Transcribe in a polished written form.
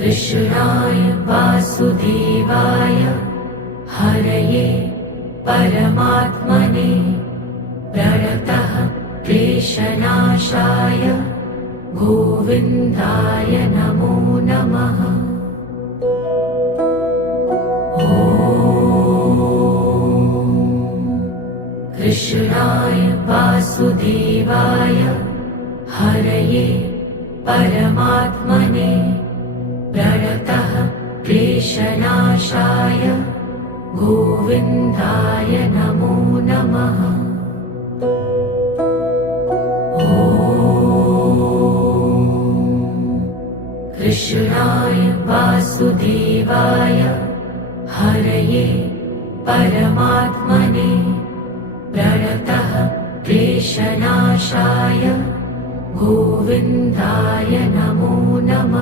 कृष्णाय वासुदेवाय हरये परमात्मने प्रणतः क्लेशनाशाय गोविन्दाय नमो नमः। कृष्णाय वासुदेवाय हरये परमात्मने प्रणतः क्लेशनाशाय गोविन्दाय नमो नमः। कृष्णाय वासुदेवाय हरये परमात्मने प्रणतः क्लेशनाशाय गोविन्दाय नमो नमः।